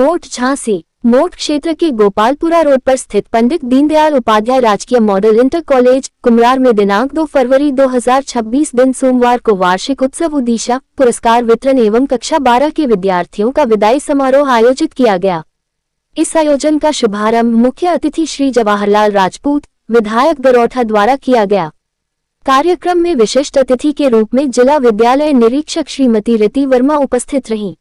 मोट झांसी। मोट क्षेत्र के गोपालपुरा रोड पर स्थित पंडित दीनदयाल उपाध्याय राजकीय मॉडल इंटर कॉलेज कुम्हरार में दिनांक 2 फरवरी 2026 दिन सोमवार को वार्षिक उत्सव उदीशा पुरस्कार वितरण एवं कक्षा 12 के विद्यार्थियों का विदाई समारोह आयोजित किया गया। इस आयोजन का शुभारंभ मुख्य अतिथि श्री जवाहरलाल राजपूत विधायक दरोठा द्वारा किया गया। कार्यक्रम में विशिष्ट अतिथि के रूप में जिला विद्यालय निरीक्षक श्रीमती रिति वर्मा उपस्थित रहीं।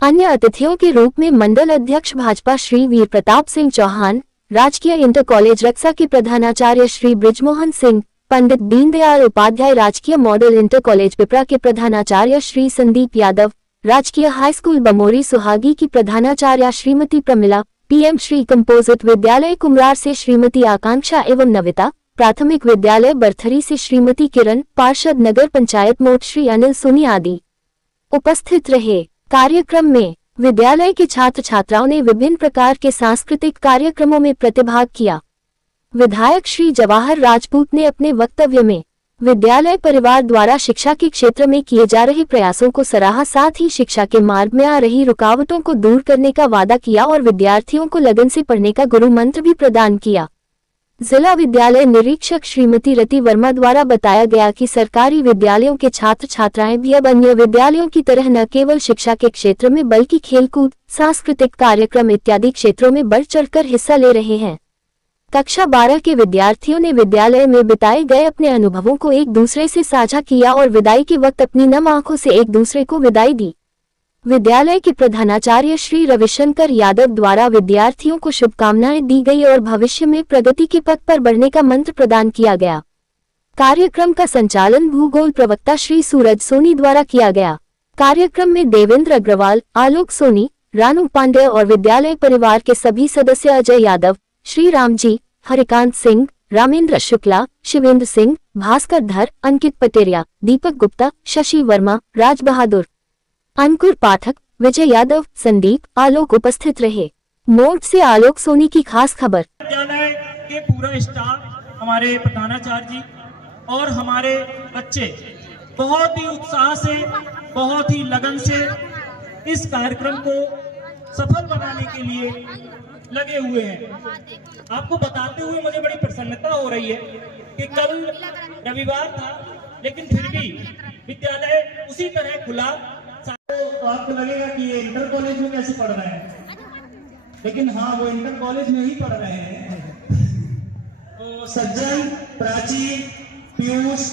अन्य अतिथियों के रूप में मंडल अध्यक्ष भाजपा श्री वीर प्रताप सिंह चौहान, राजकीय इंटर कॉलेज रक्सा के प्रधानाचार्य श्री ब्रिजमोहन सिंह, पंडित दीनदयाल उपाध्याय राजकीय मॉडल इंटर कॉलेज पिपरा के प्रधानाचार्य श्री संदीप यादव, राजकीय हाई स्कूल बमोरी सुहागी की प्रधानाचार्य श्रीमती प्रमिला, पीएम श्री कंपोजिट विद्यालय कुम्हरार से श्रीमती आकांक्षा एवं नविता, प्राथमिक विद्यालय बर्थरी से श्रीमती किरण, पार्षद नगर पंचायत मोट श्री अनिल सोनी आदि उपस्थित रहे। कार्यक्रम में विद्यालय के छात्र छात्राओं ने विभिन्न प्रकार के सांस्कृतिक कार्यक्रमों में प्रतिभाग किया। विधायक श्री जवाहर राजपूत ने अपने वक्तव्य में विद्यालय परिवार द्वारा शिक्षा के क्षेत्र में किए जा रहे प्रयासों को सराहा, साथ ही शिक्षा के मार्ग में आ रही रुकावटों को दूर करने का वादा किया और विद्यार्थियों को लगन से पढ़ने का गुरु मंत्र भी प्रदान किया। जिला विद्यालय निरीक्षक श्रीमती रिति वर्मा द्वारा बताया गया कि सरकारी विद्यालयों के छात्र छात्राएं भी अब अन्य विद्यालयों की तरह न केवल शिक्षा के क्षेत्र में बल्कि खेलकूद, सांस्कृतिक कार्यक्रम इत्यादि क्षेत्रों में बढ़ चढ़कर हिस्सा ले रहे हैं। कक्षा 12 के विद्यार्थियों ने विद्यालय में बिताए गए अपने अनुभवों को एक दूसरे से साझा किया और विदाई के वक्त अपनी नम आंखों से एक दूसरे को विदाई दी। विद्यालय के प्रधानाचार्य श्री रविशंकर यादव द्वारा विद्यार्थियों को शुभकामनाएं दी गई और भविष्य में प्रगति के पथ पर बढ़ने का मंत्र प्रदान किया गया। कार्यक्रम का संचालन भूगोल प्रवक्ता श्री सूरज सोनी द्वारा किया गया। कार्यक्रम में देवेंद्र अग्रवाल, आलोक सोनी, रानू पांडे और विद्यालय परिवार के सभी सदस्य अजय यादव, श्री रामजी, हरिकांत सिंह, रामेंद्र शुक्ला, शिवेंद्र सिंह, भास्कर धर, अंकित पटेरिया, दीपक गुप्ता, शशि वर्मा, राज बहादुर, अंकुर पाठक, विजय यादव, संदीप, आलोक उपस्थित रहे। मोट से आलोक सोनी की खास खबर। विद्यालय के पूरा स्टाफ, हमारे प्रधानाचार्य जी और हमारे बच्चे बहुत ही उत्साह से, बहुत ही लगन से इस कार्यक्रम को सफल बनाने के लिए लगे हुए हैं। आपको बताते हुए मुझे बड़ी प्रसन्नता हो रही है कि कल रविवार था, लेकिन फिर भी विद्यालय उसी तरह खुला। तो आपको लगेगा कि ये इंटर कॉलेज में कैसे पढ़ रहे हैं, लेकिन हाँ, वो इंटर कॉलेज में ही पढ़ रहे हैं। तो सज्जन, प्राची, पीयूष,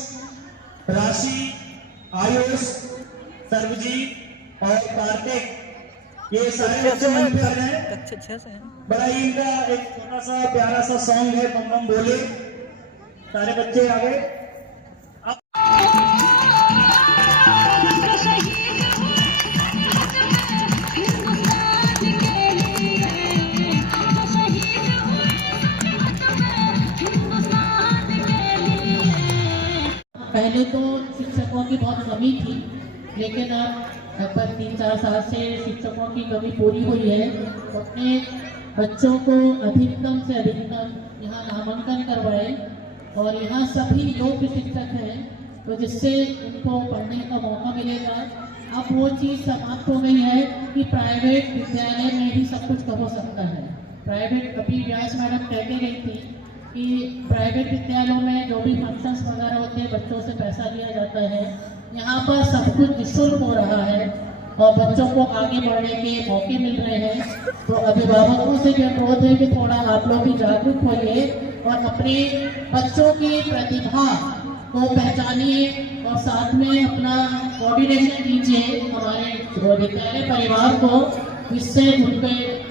राशि, आयुष, सर्वजीत और कार्तिक, ये सारे बच्चे पढ़ रहे हैं। बड़ा ही इनका एक छोटा सा प्यारा सा सॉन्ग है, बम बम बोले। सारे बच्चे आगे। पहले तो शिक्षकों की बहुत कमी थी, लेकिन अब लगभग 3-4 साल से शिक्षकों की कमी पूरी हुई है। तो अपने बच्चों को अधिकतम से अधिकतम यहाँ नामांकन करवाए और यहाँ सभी योग्य शिक्षक हैं, तो जिससे उनको पढ़ने का मौका मिलेगा। अब वो चीज़ समाप्त हो गई है कि प्राइवेट विद्यालय में ही सब कुछ हो सकता है। प्राइवेट, अभी व्यास मैडम कह के गई थी कि प्राइवेट विद्यालयों में जो भी फंक्शंस वगैरह होते हैं बच्चों से पैसा लिया जाता है। यहाँ पर सब कुछ निःशुल्क हो रहा है और बच्चों को आगे बढ़ने के मौके मिल रहे हैं। तो अभिभावकों से भी अनुरोध है कि थोड़ा आप लोग भी जागरूक होइए और अपने बच्चों की प्रतिभा को पहचानिए और साथ में अपना कोऑर्डिनेशन कीजिए हमारे विद्यालय परिवार को, जिससे उनके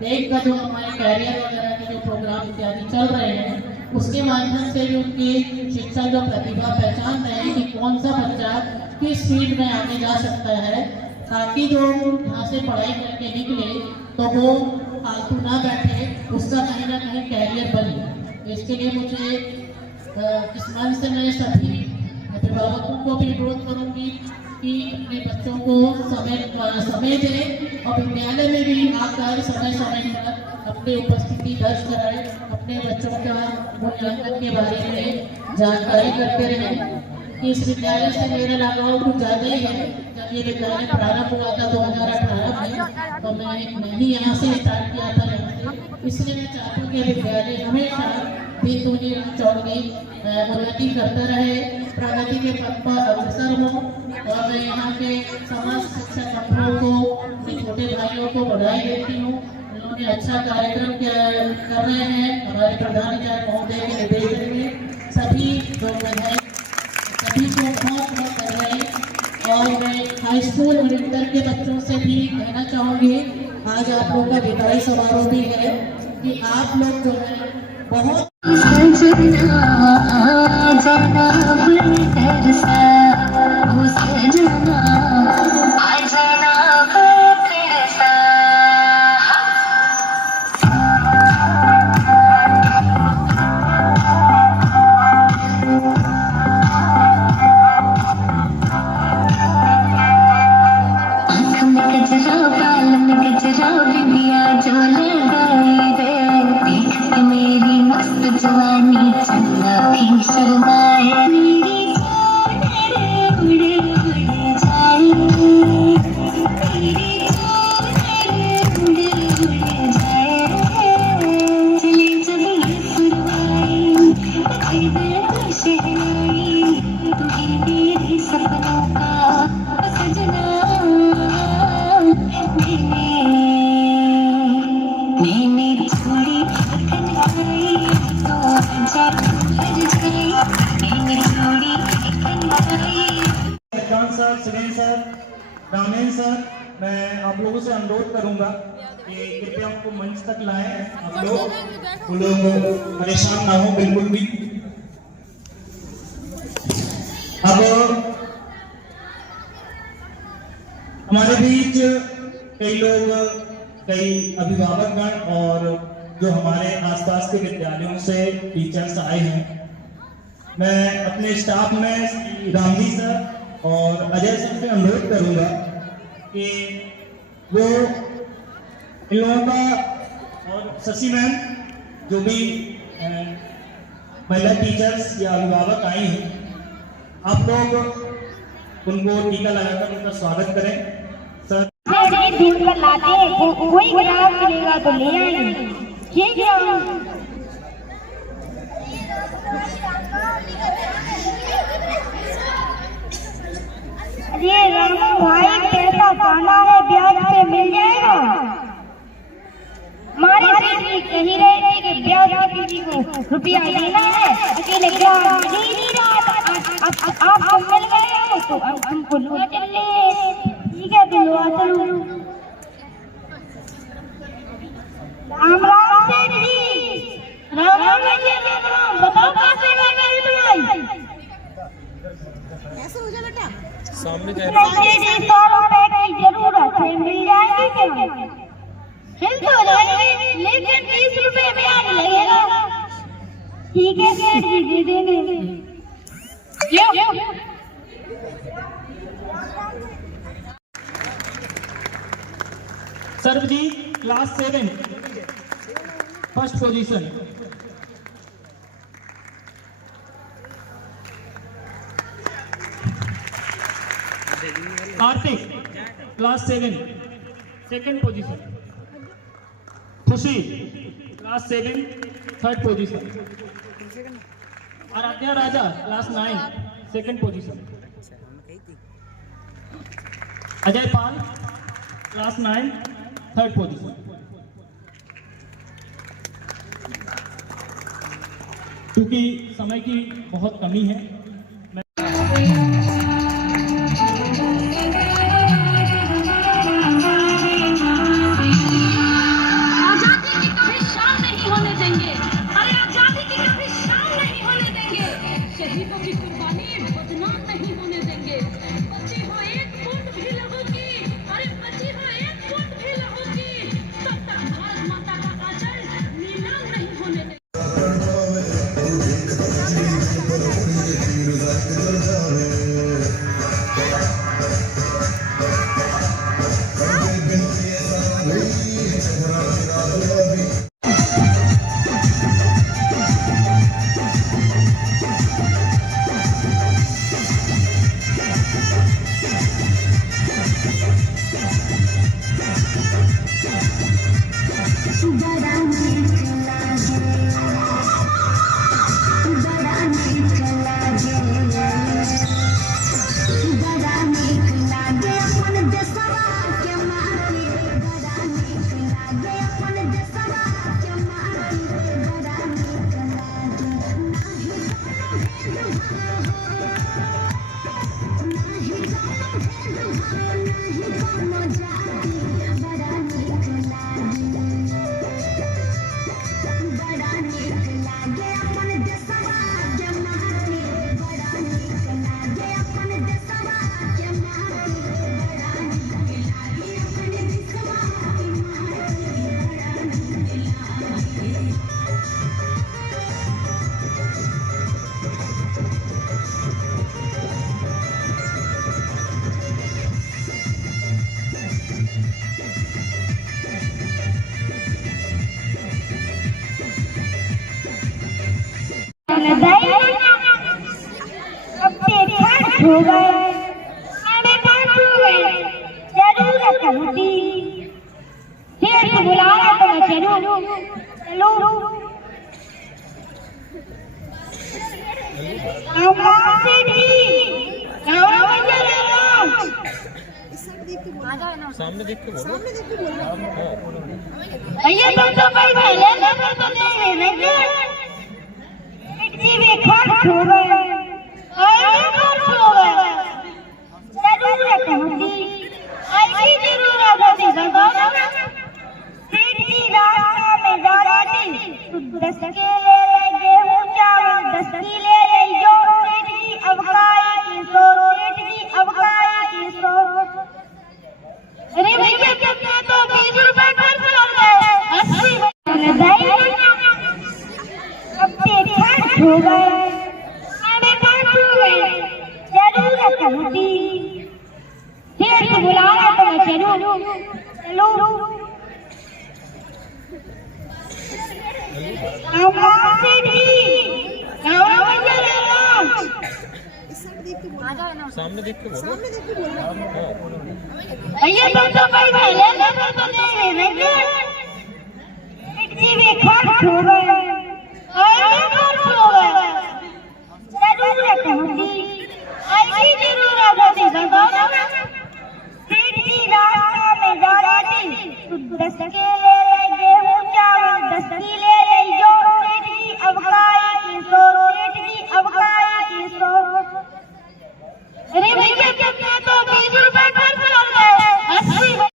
देख कर जो हमारे कैरियर वगैरह के जो प्रोग्राम इत्यादि चल रहे हैं उसके माध्यम से भी उनकी शिक्षा जो प्रतिभा पहचान रहे हैं कि कौन सा बच्चा किस फील्ड में आगे जा सकता है, ताकि जो यहाँ से पढ़ाई करके निकले तो वो फालतू ना बैठे, उसका कहीं ना कहीं कैरियर बने। इसके लिए मुझे इस मंच से मैं सभी अभिभावकों को भी अनुरोध करूँगी कि अपने बच्चों को समय दें और विद्यालय में भी आकर समय पर अपनी उपस्थिति दर्ज कराएं, अपने बच्चों का मूल्यांकन के बारे में जानकारी करते रहें। कि इस विद्यालय से मेरा लगाव कुछ ज़्यादा ही है। जब ये विद्यालय प्रारंभ हुआ था 2018 में, तो मैं ही यहाँ से स्टार्ट किया था यहाँ से। इसलिए मैं चाहती हूँ कि विद्यालय हमेशा दिन दूनी चौगुनी उन्नति करता रहे, प्रगति के पथ पर अग्रसर हो। और मैं यहाँ के समस्त शिक्षक बंधुओं को, अपने छोटे भाइयों को बधाई देती हूँ। उन्होंने अच्छा कार्यक्रम कर रहे हैं हमारे प्रधानाचार्य महोदय के निर्देशन में। सभी जो विधायक सभी को बहुत बहुत बधाई। और मैं हाई स्कूल और इंटर के बच्चों से भी कहना चाहूँगी, आज आप लोग का विदाई समारोह भी है, कि आप लोग जो है बहुत sir, Sunil sir, ramen sir, मैं आप लोगों से अनुरोध करूंगा कि कृपया आपको मंच तक लाएं। आप लोग परेशान ना हो बिल्कुल भी। अब हमारे बीच कई लोग, कई अभिभावकगण और जो हमारे आसपास के विद्यालयों से टीचर्स आए हैं। मैं अपने स्टाफ में रामजी सर और अजय सर से अनुरोध करूंगा कि वो इन लोगों का और शशि मैम जो भी महिला टीचर्स या अभिभावक आई हैं, आप लोग उनको टीका लगाकर उनका स्वागत करें। सर ढूंढ कर लाते हैं, कोई ग्राहक मिलेगा तो ले आएंगे। ठीक है। अरे रामू भाई, पैसा पाना है, ब्याज पे मिल जाएगा। हमारे से कही रहे थे कि ब्याज पे किसी को रुपया देना है, अकेले ब्याज दे नहीं रहा। अब आप मिल गए हो तो अब हमको लुआ चल ले। ठीक है, तो लुआ चलो। राम राम सेठ जी, राम राम बताओ कहाँ से तुम्हारी कैसे हो जाए बेटा? सामने जाए 100 रुपए की जरूरत है, मिल जाएगी क्या? मिल तो जाएगी, लेकिन 20 रुपए ब्याज लगेगा। ठीक है सेठ जी, दे देंगे। Sarvjeet class 7 first position. Kartik class 7 second position. Khushi class 7 third position. Aaradhya Raja class 9 second position. Ajay Pal class 9 third position. क्योंकि समय की बहुत कमी है, खर्च हो गए, साढ़े 5 हो गए, जरूरत होती फिर तो बुलाया तो मैं चलूं, चलो सामने देख के बोलो। भैया तुम तो भाई पहले नंबर तो दे रहे में खर्च हो गए, खर्च हो गए, जरूरत होती ऐसी जरूरत होती भगवान पेट की रास्ता में जा रही थी 10 के ले गेहूं चावल 10 की ले जो पेट की अबकाई की 100 पेट की अबकाई की 100। अरे भैया कितना तो 20 रुपए खर्च कर गए 80 अब पेट खर्च हो गए, साढ़े 5 हो गए, जरूरत होती फिर तो बुलाया तो मैं चलूं, चलो सामने देख के बोलो। भैया तुम तो भाई पहले नंबर तो दे रहे में खर्च हो गए, खर्च हो गए, जरूरत होती ऐसी जरूरत होती भगवान पेट की रास्ता में जा रही थी 10 के ले गेहूं चावल 10 की ले जो पेट की अबकाई की 100 पेट की अबकाई की 100। अरे भैया कितना तो 20 रुपए खर्च कर गए 80।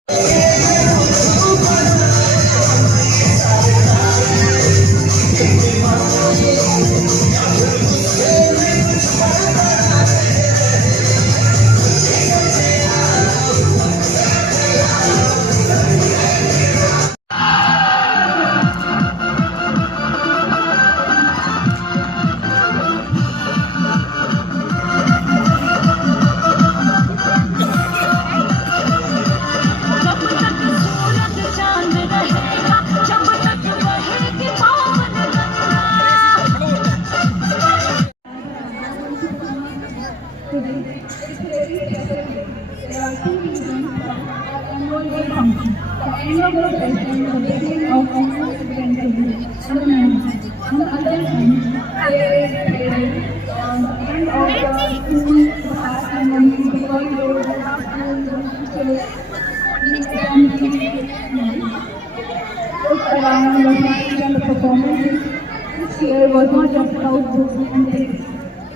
This year was not just about books and texts.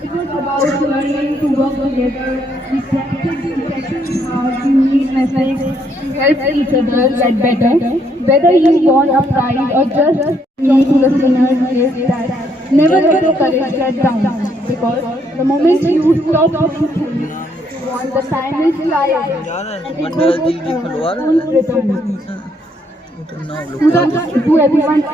It was about learning to work together. We practiced hard to meet mistakes, to help each other get better. Whether you won a prize or just belong to the sinners is that never let your courage get down. Because the moment you stop pushing things, the time will fly away. And it won't return. To everyone, let's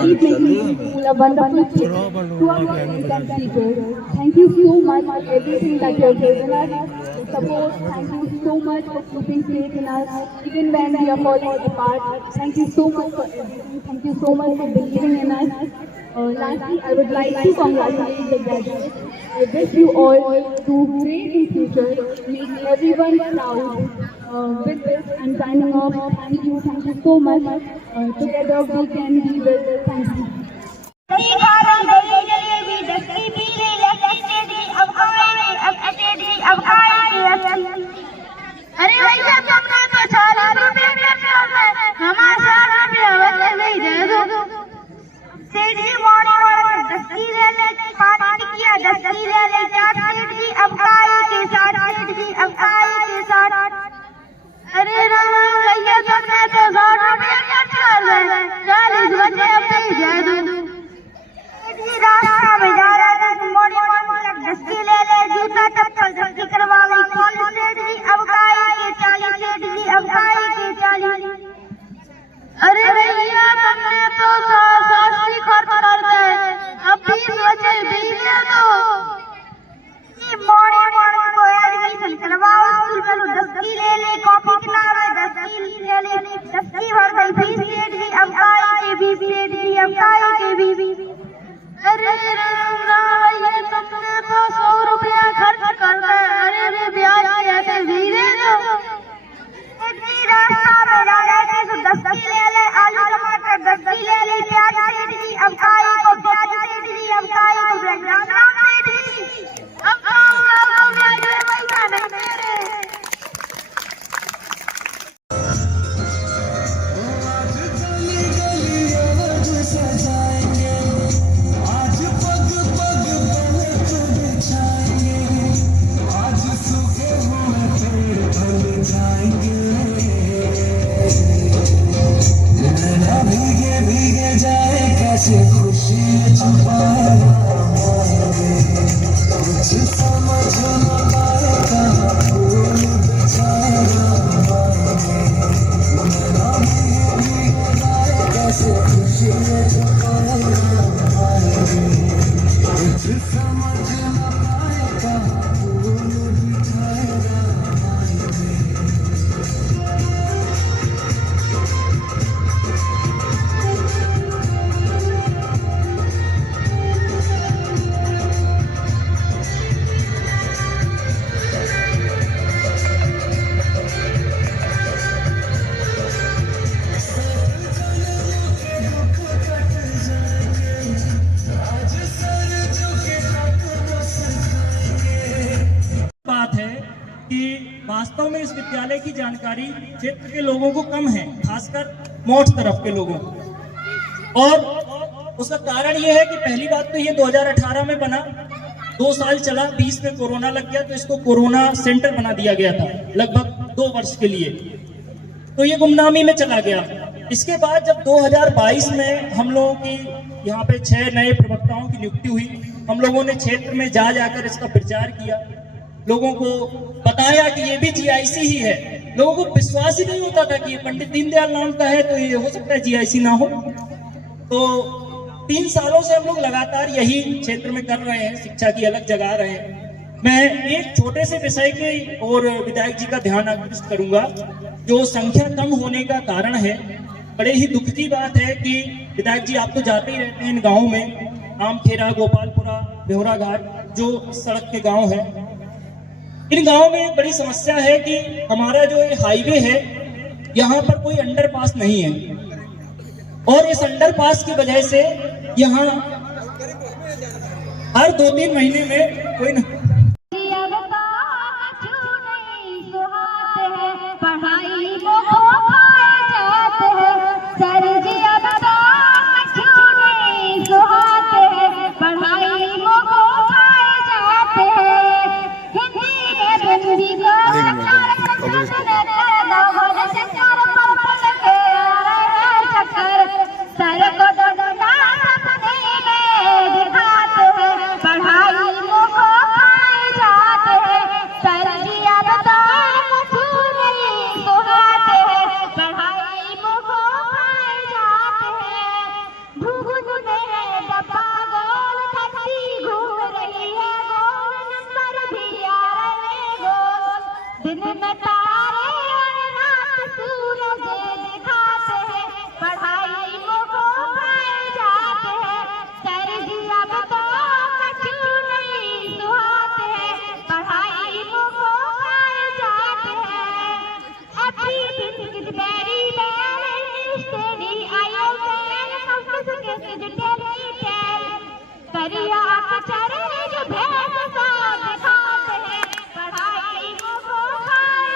keep making school a wonderful place. To our parents and teachers, thank you so much for everything that you have given us. The support, thank you so much for keeping faith in us, even when we are falling apart. Thank you so much for everything. Thank you so much for believing in us. Lastly, I would like to congratulate the graduates. I wish you all to great in future, make everyone proud. With this, I'm signing off. Thank you so much. Together we can be well. Thank you. अरे भैया तुमने तो 40 रुपए हमारे 60 रुपए दे दो। सीधी मोड़ी वाले 10 की ले ले, 5 टिकिया 10 की ले ले, 4 सीट की अबकाई के 7 सीट की अबकाई के 7। अरे भैया तुमने तो 100 रुपए खर्च कर गए, 40 बच्चे अपने दे दो। रास्ता में जा रहा था बात है कि वास्तव में इस विद्यालय की जानकारी क्षेत्र के लोगों को कम है, खासकर मोठ तरफ के लोगों को। और उसका कारण यह है कि पहली बात तो ये 2018 में बना, 2 साल चला, 20 में कोरोना लग गया तो इसको कोरोना सेंटर बना दिया गया था लगभग 2 वर्ष के लिए, तो ये गुमनामी में चला गया। इसके बाद जब 2022 में हम लोगों की यहाँ पे 6 नए प्रवक्ताओं की नियुक्ति हुई, हम लोगों ने क्षेत्र में जा जाकर इसका प्रचार किया, लोगों को बताया कि ये भी जीआईसी ही है। लोगों को विश्वास ही नहीं होता था कि ये पंडित दीनदयाल नाम का है तो ये हो सकता है जीआईसी ना हो। तो 3 सालों से हम लोग लगातार यही क्षेत्र में कर रहे हैं, शिक्षा की अलग जगा रहे हैं। मैं एक छोटे से विषय के और विधायक जी का ध्यान आकृष्ट करूंगा, जो संख्या कम होने का कारण है। बड़े ही दुख की बात है कि विधायक जी आप तो जाते ही रहते हैं इन गाँव में, आमखेरा, गोपालपुरा, बेहोरा घाट, जो सड़क के गाँव है। इन गाँव में एक बड़ी समस्या है कि हमारा जो ये हाईवे है, यहाँ पर कोई अंडरपास नहीं है, और इस अंडरपास की वजह से यहाँ हर 2-3 महीने में कोई न पढ़ाई को खाए जाते हैं सर जी, अब तो कछु नहीं सुहाते हैं, पढ़ाई को खाए जाते हैं। हिंदी के बंदी को सर को दिखाते हैं, पढ़ाई को खाए जाते हैं सर जी, अब तो कछु नहीं सुहाते हैं, पढ़ाई को खाए जाते हैं। भूगुन में है डब्बा गोल, ठट्टी घूम रही है गोल, नंबर भी आ रहे गोल, दिन में तारे और रात सूरज दिखाते हैं, पढ़ाई को खाए जाते हैं सर जी, अब तो कछु नहीं सुहाते हैं, पढ़ाई को खाए जाते हैं। Everything is very bad, steady, I am man, complicated, delicate, करिया कचरे जो भेद सा दिखाते हैं, पढ़ाई को खाए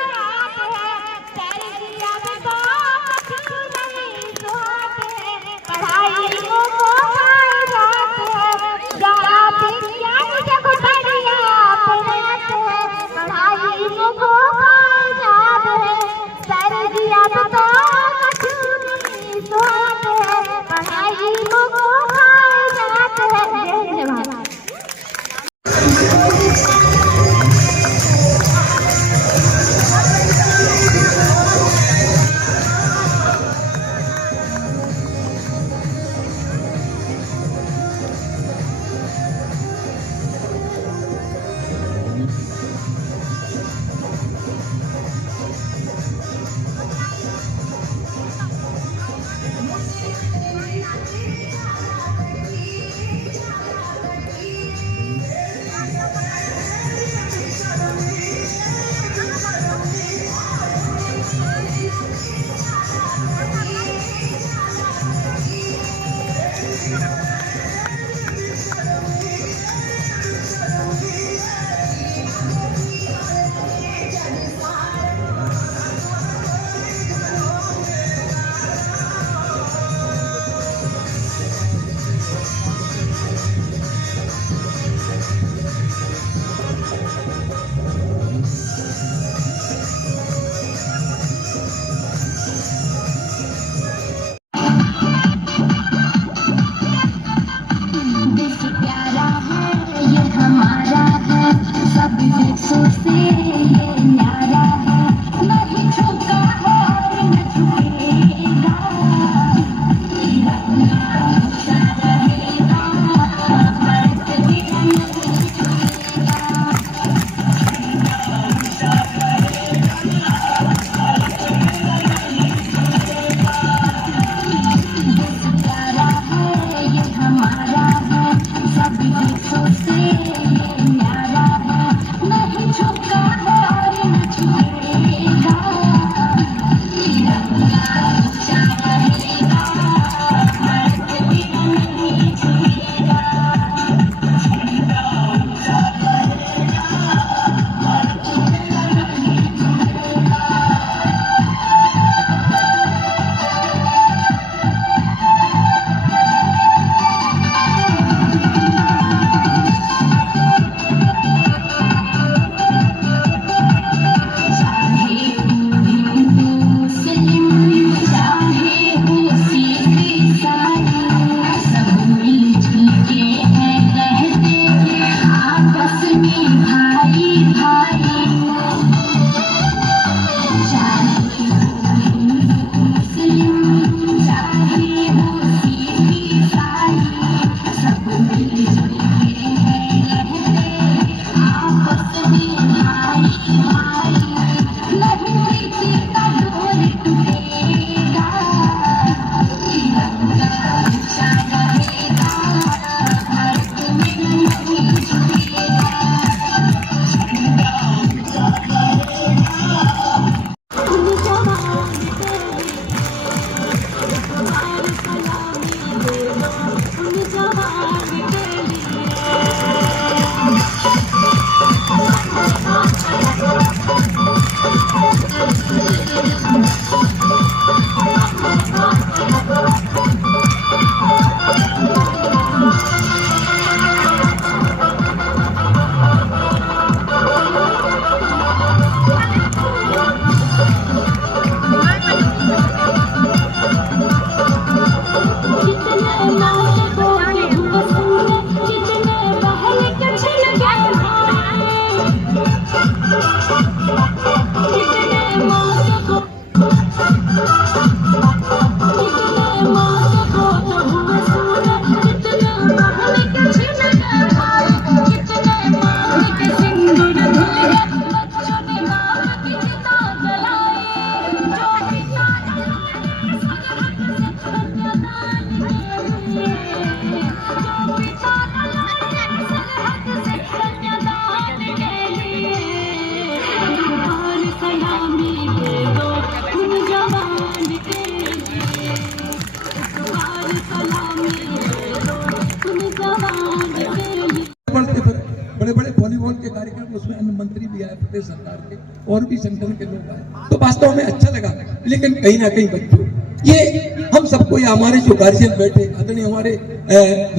बड़े बड़े वॉलीबॉल के कार्यक्रम, उसमें अन्य मंत्री भी आए, प्रदेश सरकार के और भी संगठन के लोग आए, तो वास्तव में अच्छा लगा। लेकिन कहीं ना कहीं बच्चों, ये हम सबको, या हमारे जो गार्जियन बैठे, आदरणीय हमारे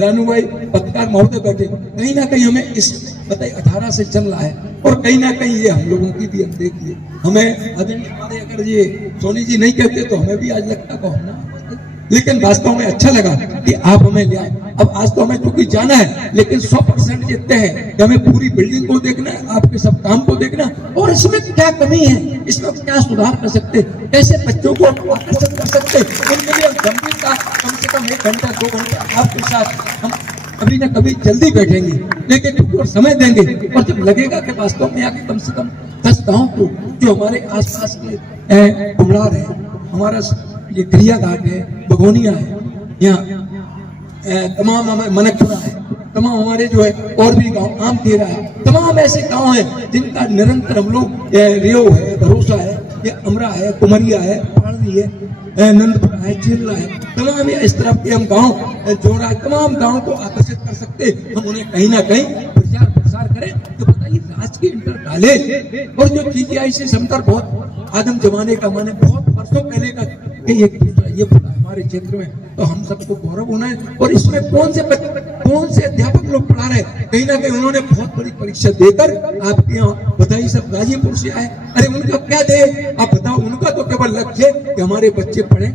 रानू भाई पत्रकार महोदय बैठे, कहीं ना कहीं हमें इस बताइए 18 से चल रहा है, और कहीं ना कहीं ये हम लोगों की भी, हम देखिए हमें आदरणीय हमारे, अगर ये सोनी जी नहीं कहते तो हमें भी आज लगता को होना, लेकिन वास्तव में अच्छा लगा कि आप हमें ले आए। अब आज तो हमें चूंकि जाना है, लेकिन 100% ये तय है कि हमें पूरी बिल्डिंग को देखना है, आपके सब काम को देखना, और इसमें क्या कमी है, इसमें क्या सुधार कर सकते, कैसे बच्चों को आकर्षित कर सकते, उनके लिए गंभीरता कम से कम 1 घंटा 2 घंटा आपके साथ हम कभी न कभी जल्दी बैठेंगे, लेकिन और समय देंगे, और जब लगेगा कि वास्तव में आके कम से कम 10 गाँव को, जो हमारे आसपास के कुम्हलार है, हमारा ये क्रिया घाट है, बगोनिया है, यहाँ तमाम मनकपुरा है, तमाम हमारे जो है और भी गांव, आम तेरा है, तमाम ऐसे गांव हैं जिनका निरंतर हम लोग, रेव है, भरोसा है, ये अमरा है, कुमरिया है, पाणी है, नंदपुरा है, चिल्ला है, तमाम इस तरफ के हम गाँव जोड़ा, तमाम गाँव को आकर्षित कर सकते, हम उन्हें कहीं ना कहीं प्रचार प्रसार करें। तो बताइए, राजकीय इंटर कॉलेज और जो TGI सेंटर बहुत आदम जमाने का, माने बहुत वर्षों पहले का, ये हमारे क्षेत्र में, तो हम सबको गौरव होना है। और इसमें कौन से अध्यापक लोग पढ़ा रहे, कहीं ना कहीं उन्होंने बहुत बड़ी परीक्षा देकर आपके यहाँ बताइए, सब गाजीपुर से आए, अरे उनका क्या दे, आप बताओ, उनका तो केवल लक्ष्य है कि हमारे बच्चे पढ़े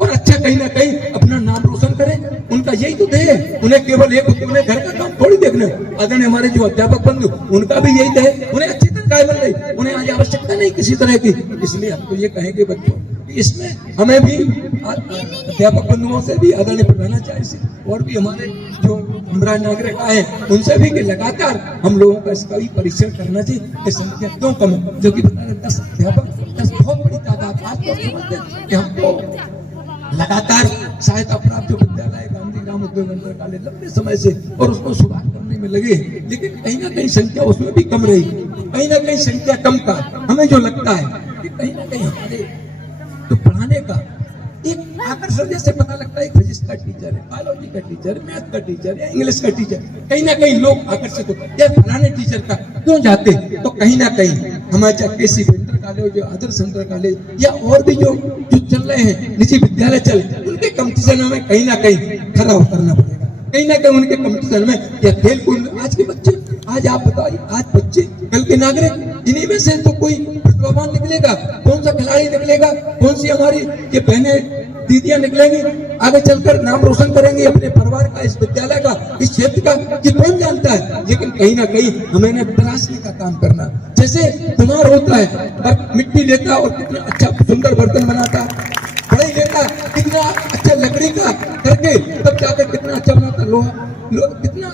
और अच्छा कहीं ना कहीं अपना नाम रोशन करें, उनका यही तो ध्येय है। उन्हें केवल एक, उन्हें घर का काम थोड़ी देखना है। आदरणीय हमारे जो अध्यापक बंधु, उनका भी यही ध्येय, उन्हें अच्छी तनख्वाह मिल रही, उन्हें आज आवश्यकता नहीं किसी तरह की। इसलिए हम तो ये कहेंगे बच्चों, इसमें हमें भी अध्यापक बंधुओं से भी, आदरणीय प्रधानाचार्य से, और भी हमारे जो हमरा नागरिक आए उनसे भी, कि लगातार हम लोगों का इसका भी परीक्षण करना चाहिए कि संख्या क्यों कम है, जो कि 10 अध्यापक, 10 बहुत बड़ी तादाद। आज तो समझते हैं कि हमको लगातार सहायता प्राप्त जो विद्यालय, गांधी ग्राम उद्योग कॉलेज लंबे समय से, और उसको सुधार करने में लगे, लेकिन कहीं ना कहीं संख्या उसमें भी कम रही, कहीं ना कहीं संख्या कम का हमें जो लगता है कि कहीं ना कहीं हमारे तो पढ़ाने का एक आकर्षण जैसे पता लगता है, फिजिक्स का टीचर है, बायोलॉजी का टीचर, मैथ का टीचर या इंग्लिश का टीचर, कहीं ना कहीं लोग आकर्षित होते हैं, फलाने टीचर का क्यों जाते, तो कहीं ना कहीं हमारे चाहे KC इंटर कॉलेज, जो आदर्श इंटर कॉलेज, या और भी जो चल रहे हैं निजी विद्यालय चल, उनके कंपटीशन में कहीं ना कहीं खरा उतरना पड़ेगा, कहीं ना कहीं उनके कंपटीशन में, या खेल कूद। आज के बच्चे, आज आप बताइए, आज बच्चे कल के नागरिक, इन्हीं में से तो कोई प्रतिभावान निकलेगा, कौन सा खिलाड़ी निकलेगा, कौन सी हमारी ये बहनें दीदियां निकलेंगी, आगे चलकर नाम रोशन करेंगी अपने परिवार का, इस विद्यालय का, इस क्षेत्र का, कि कौन जानता है। लेकिन कहीं ना कहीं हमें ना तराशने का काम करना, जैसे कुम्हार होता है और मिट्टी लेता और कितना अच्छा सुंदर बर्तन बनाता, बढ़ई लेता कितना अच्छा लकड़ी का करके तब जाकर कितना अच्छा बनाता, लोहा कितना